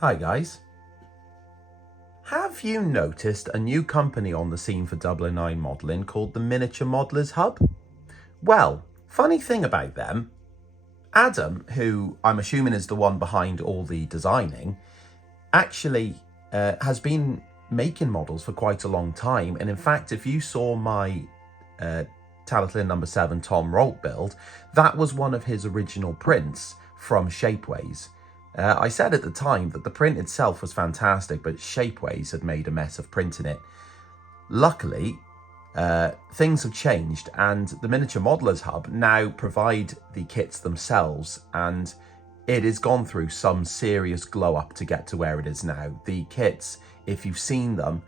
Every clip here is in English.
Hi guys. Have you noticed a new company on the scene for 009 modelling called the Miniature Modelers Hub? Well, funny thing about them, Adam, who I'm assuming is the one behind all the designing, actually has been making models for quite a long time. And in fact, if you saw my Talyllyn no7 Tom Rolt build, that was one of his original prints from Shapeways. I said at the time that the print itself was fantastic, but Shapeways had made a mess of printing it. Luckily, things have changed, and the Miniature Modelers Hub now provide the kits themselves, and it has gone through some serious glow up to get to where it is now. The kits, if you've seen them,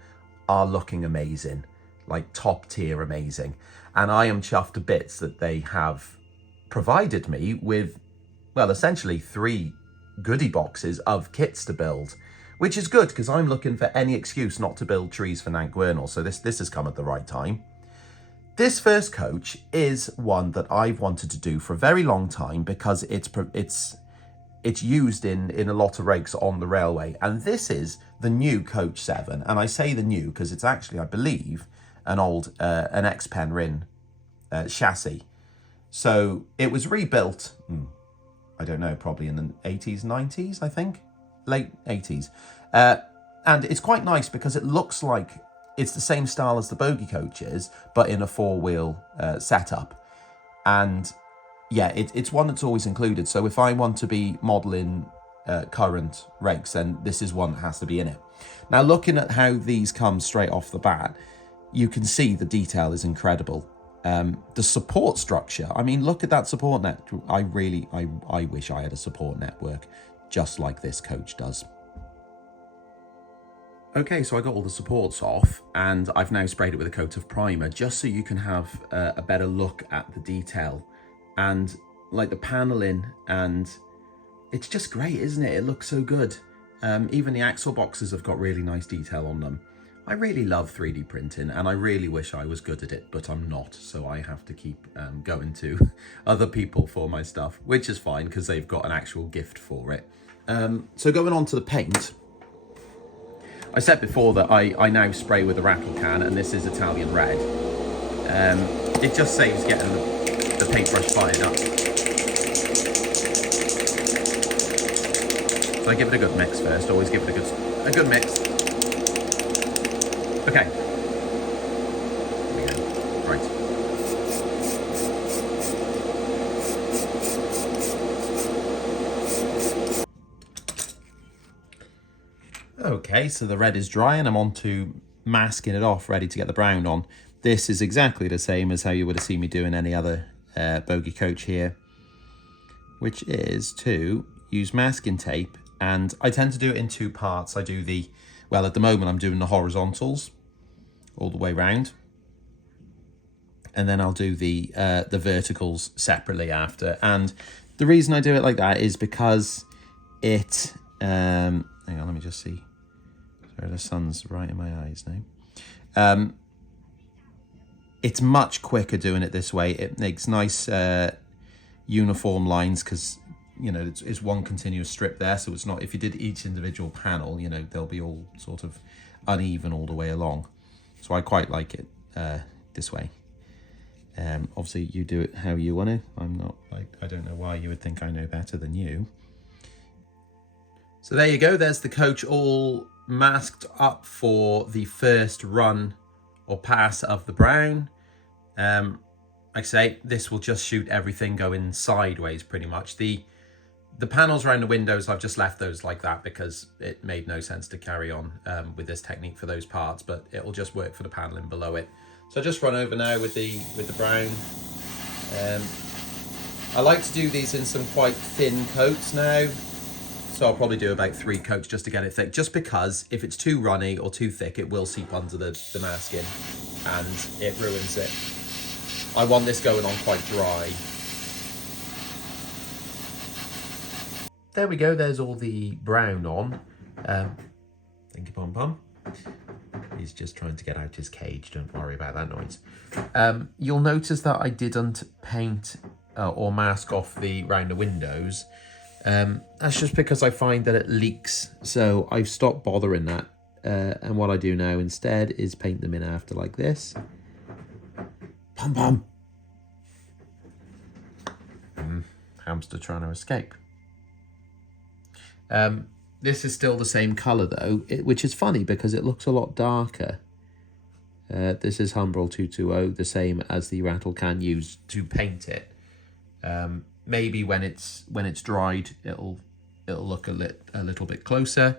are looking amazing, like top tier amazing. And I am chuffed to bits that they have provided me with, well, essentially 3 goodie boxes of kits to build, which is good because I'm looking for any excuse not to build trees for Nant Gwernal, so this has come at the right time. This first coach is one that I've wanted to do for a very long time because it's used in a lot of rigs on the railway, and this is the new coach 7, and I say the new because it's actually, I believe, an old an X-Penryn chassis. So it was rebuilt, I don't know, probably in the 80s, 90s, I think, late 80s. And it's quite nice because it looks like it's the same style as the bogie coaches, but in a 4-wheel setup. And yeah, it's one that's always included. So if I want to be modelling current rigs, then this is one that has to be in it. Now, looking at how these come straight off the bat, you can see the detail is incredible. The support structure, I mean, look at that support net. I wish I had a support network just like this coach does. Okay, so I got all the supports off and I've now sprayed it with a coat of primer just so you can have a better look at the detail and like the paneling, and it's just great, isn't it? It looks so good. Even the axle boxes have got really nice detail on them. I really love 3D printing and I really wish I was good at it, but I'm not. So I have to keep going to other people for my stuff, which is fine because they've got an actual gift for it. So going on to the paint, I said before that I now spray with a rattle can, and this is Italian red. It just saves getting the paintbrush fired up. So I give it a good mix first, always give it a good mix. Okay. There we go. Right. Okay, so the red is dry and I'm on to masking it off, ready to get the brown on. This is exactly the same as how you would have seen me doing any other bogie coach here, which is to use masking tape, and I tend to do it in 2 parts. I do the, well, at the moment I'm doing the horizontals all the way round, and then I'll do the verticals separately after. And the reason I do it like that is because it, hang on, let me just see. Sorry, the sun's right in my eyes now. It's much quicker doing it this way. It makes nice uniform lines because, you know, it's one continuous strip there. So it's not, if you did each individual panel, you know, they'll be all sort of uneven all the way along. So I quite like it this way. Obviously you do it how you want to. I'm not like, I don't know why you would think I know better than you. So there you go, there's the coach all masked up for the first run or pass of the brown. Like I say, this will just shoot everything going sideways pretty much. The panels around the windows, I've just left those like that because it made no sense to carry on with this technique for those parts, but it'll just work for the paneling below it. So just run over now with the brown. I like to do these in some quite thin coats now. So I'll probably do about 3 coats just to get it thick, just because if it's too runny or too thick, it will seep under the masking and it ruins it. I want this going on quite dry. There we go, there's all the brown on. Thank you, Pom Pom. He's just trying to get out his cage, don't worry about that noise. You'll notice that I didn't paint or mask off the round the windows That's just because I find that it leaks, so I've stopped bothering that. And what I do now instead is paint them in after like this. Pom pom. Hamster trying to escape. This is still the same colour though, which is funny because it looks a lot darker. This is Humbrol 220, the same as the rattle can used to paint it. Maybe when it's dried, it'll look a little bit closer.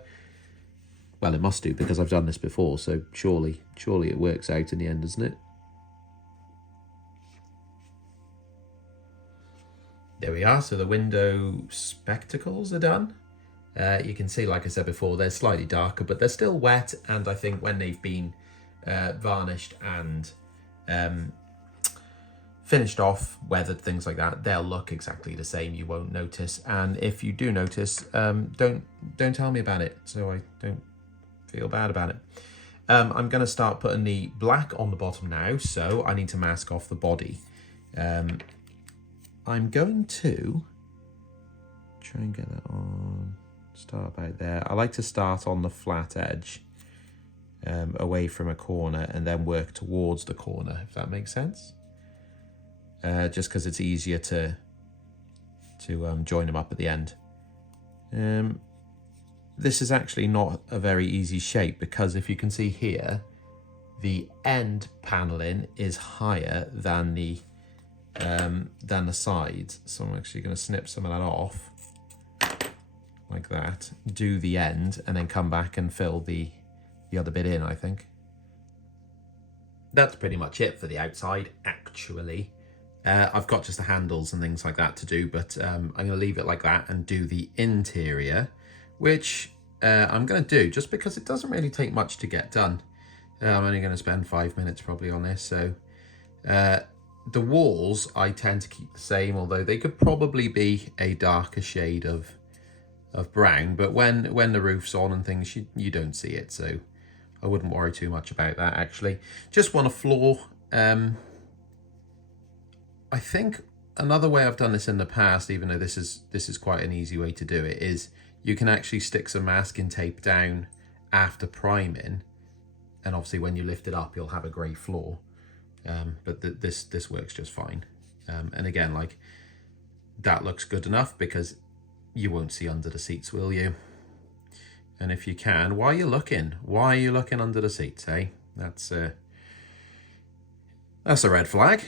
Well, it must do because I've done this before, so surely it works out in the end, doesn't it? There we are. So the window spectacles are done. You can see, like I said before, they're slightly darker, but they're still wet. And I think when they've been varnished and finished off, weathered, things like that, they'll look exactly the same. You won't notice. And if you do notice, don't tell me about it, so I don't feel bad about it. I'm going to start putting the black on the bottom now, so I need to mask off the body. I'm going to try and get that on. Start about there. I like to start on the flat edge, away from a corner, and then work towards the corner, if that makes sense. Just because it's easier to join them up at the end. This is actually not a very easy shape because if you can see here, the end paneling is higher than the sides. So I'm actually going to snip some of that off like that, do the end, and then come back and fill the other bit in, I think. That's pretty much it for the outside, actually. I've got just the handles and things like that to do, but I'm going to leave it like that and do the interior, which I'm going to do just because it doesn't really take much to get done. I'm only going to spend 5 minutes probably on this. So the walls I tend to keep the same, although they could probably be a darker shade of brown, but when the roof's on and things, you don't see it, so I wouldn't worry too much about that. Actually, just want a floor. I think another way I've done this in the past, even though this is quite an easy way to do it, is you can actually stick some masking tape down after priming, and obviously when you lift it up you'll have a grey floor. But this works just fine. And again, like, that looks good enough because you won't see under the seats, will you? And if you can, why are you looking? Why are you looking under the seats, eh? That's a red flag.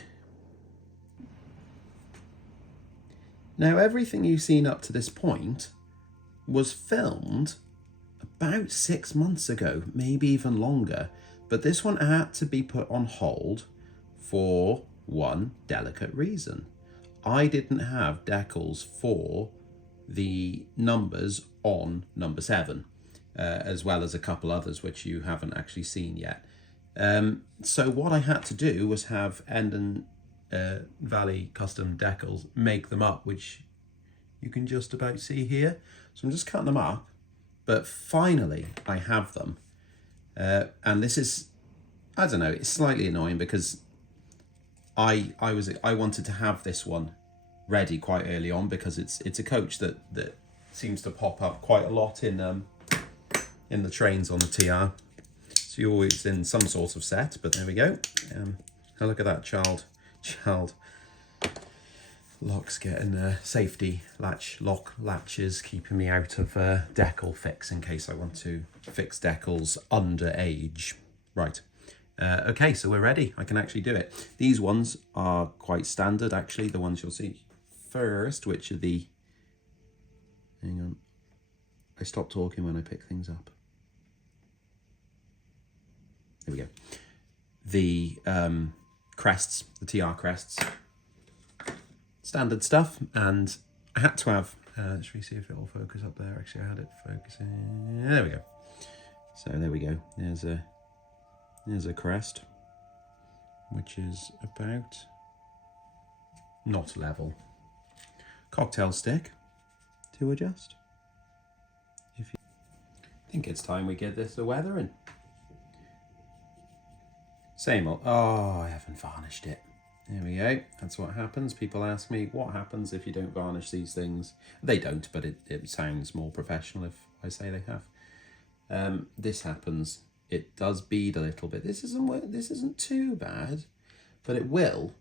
Now, everything you've seen up to this point was filmed about 6 months ago, maybe even longer. But this one had to be put on hold for one delicate reason. I didn't have decals for the numbers on number 7, as well as a couple others which you haven't actually seen yet. So what I had to do was have Enden Valley custom decals make them up, which you can just about see here. So I'm just cutting them up, but finally I have them. And this is, I don't know, it's slightly annoying because I wanted to have this one ready quite early on because it's a coach that seems to pop up quite a lot in the trains on the TR. So you're always in some sort of set, but there we go. Now look at that child locks getting safety lock latches, keeping me out of decal fix in case I want to fix decals underage. Right. Okay, so we're ready. I can actually do it. These ones are quite standard, actually. The ones you'll see first, which are the... Hang on. I stop talking when I pick things up. There we go. The crests, the TR crests. Standard stuff. And I had to have... should we see if it will focus up there? Actually, I had it focusing. There we go. So there we go. There's a crest, which is about not level. Cocktail stick to adjust. I think it's time we get this the weather in. Same old. Oh, I haven't varnished it. There we go. That's what happens. People ask me, what happens if you don't varnish these things? They don't, but it sounds more professional if I say they have. This happens. It does bead a little bit. This isn't too bad, but it will.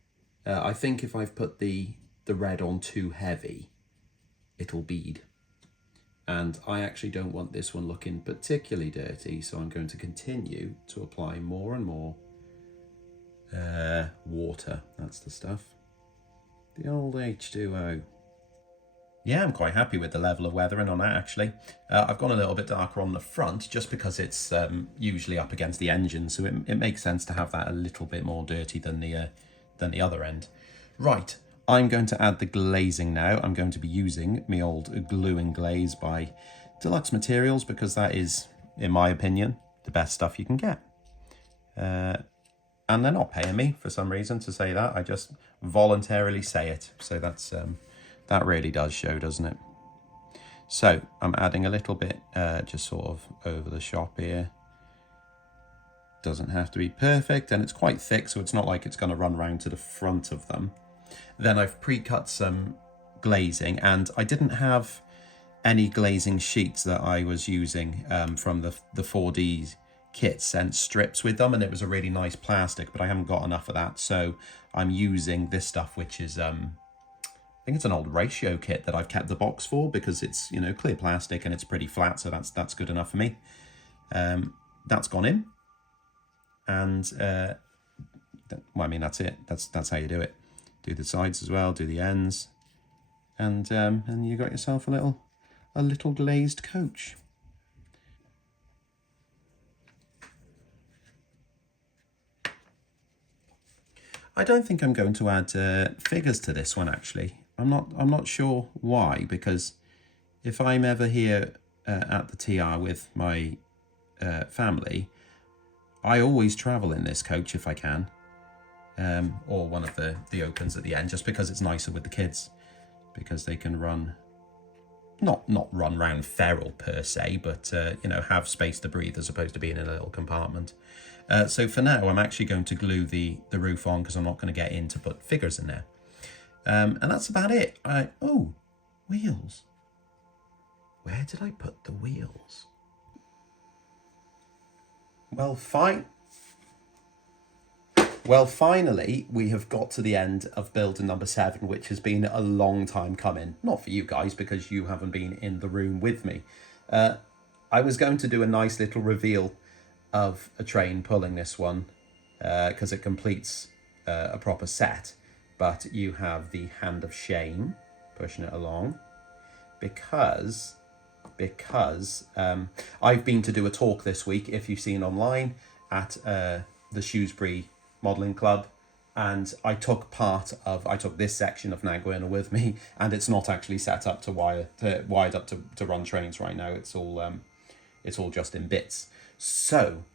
I think if I've put the red on too heavy, it'll bead. And I actually don't want this one looking particularly dirty, so I'm going to continue to apply more and more water. That's the stuff. The old H2O. Yeah, I'm quite happy with the level of weathering on that, actually. I've gone a little bit darker on the front just because it's usually up against the engine, so it makes sense to have that a little bit more dirty than the other end. Right, I'm going to add the glazing now. I'm going to be using my old glue and glaze by Deluxe Materials because that is, in my opinion, the best stuff you can get. And they're not paying me for some reason to say that. I just voluntarily say it. So that's that really does show, doesn't it? So I'm adding a little bit just sort of over the shop here. Doesn't have to be perfect, and it's quite thick, so it's not like it's going to run round to the front of them. Then I've pre-cut some glazing, and I didn't have any glazing sheets that I was using from the 4D kit sent strips with them, and it was a really nice plastic, but I haven't got enough of that, so I'm using this stuff, which is I think it's an old ratio kit that I've kept the box for because it's, you know, clear plastic and it's pretty flat, so that's good enough for me. That's gone in, and well, I mean, that's it. That's how you do it. Do the sides as well, do the ends, and you got yourself a little glazed coach. I don't think I'm going to add figures to this one, actually. I'm not sure why, because if I'm ever here at the TR with my family, I always travel in this coach if I can, or one of the opens at the end, just because it's nicer with the kids, because they can run, not run round feral per se, but you know, have space to breathe as opposed to being in a little compartment. So for now, I'm actually going to glue the roof on because I'm not going to get in to put figures in there. And that's about it. Oh, wheels. Where did I put the wheels? Well, finally, we have got to the end of build number 7, which has been a long time coming. Not for you guys, because you haven't been in the room with me. I was going to do a nice little reveal of a train pulling this one because it completes a proper set, but you have the hand of shame pushing it along because I've been to do a talk this week, if you've seen online, at the Shrewsbury Modelling Club, and I took this section of Nagwinner with me, and it's not actually set up to wired up to run trains right now. It's all just in bits. So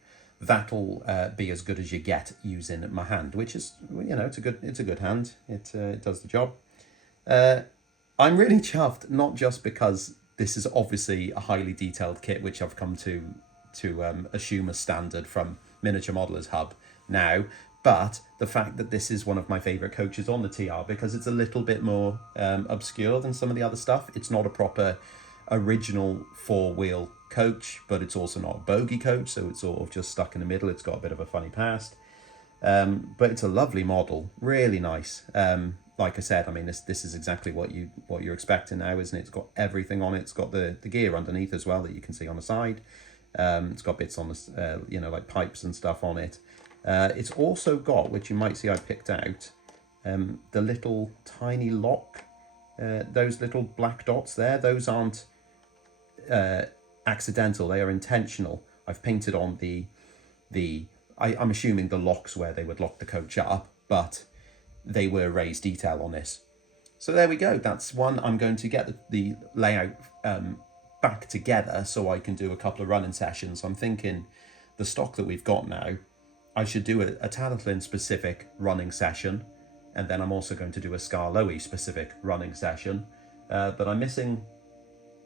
that'll be as good as you get using my hand, which is, you know, it's a good hand. It does the job. I'm really chuffed, not just because this is obviously a highly detailed kit, which I've come to assume as standard from Miniature Modelers Hub now, but the fact that this is one of my favourite coaches on the TR because it's a little bit more obscure than some of the other stuff. It's not a proper original 4-wheel coach, but it's also not a bogey coach, so it's sort of just stuck in the middle. It's got a bit of a funny past, but it's a lovely model, really nice. Like I said, I mean, this is exactly what you're expecting now, isn't it? It's got everything on it. It's got the gear underneath as well that you can see on the side. It's got bits on the you know, like pipes and stuff on it. It's also got, which you might see I picked out, the little tiny lock. Those little black dots there, those aren't accidental, they are intentional. I've painted on I'm assuming the locks where they would lock the coach up, but they were raised detail on this. So there we go, that's one. I'm going to get the layout back together so I can do a couple of running sessions. I'm thinking the stock that we've got now, I should do a Talyllyn specific running session, and then I'm also going to do a Skarloey specific running session, but I'm missing,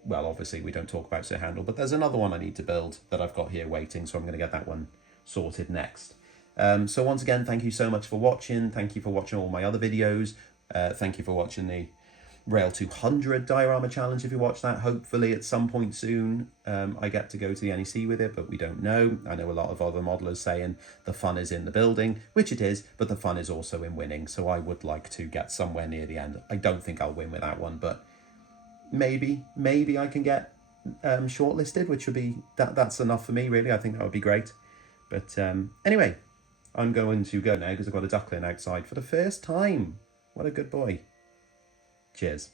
well, obviously we don't talk about Sir Handel, but there's another one I need to build that I've got here waiting, so I'm going to get that one sorted next. So once again, thank you so much for watching. Thank you for watching all my other videos. Thank you for watching the Rail 200 diorama challenge if you watch that. Hopefully at some point soon I get to go to the NEC with it, but we don't know. I know a lot of other modelers saying the fun is in the building, which it is, but the fun is also in winning. So I would like to get somewhere near the end. I don't think I'll win with that one, but maybe I can get shortlisted, which would be, that's enough for me really. I think that would be great. But anyway, I'm going to go now because I've got a duckling outside for the first time. What a good boy. Cheers.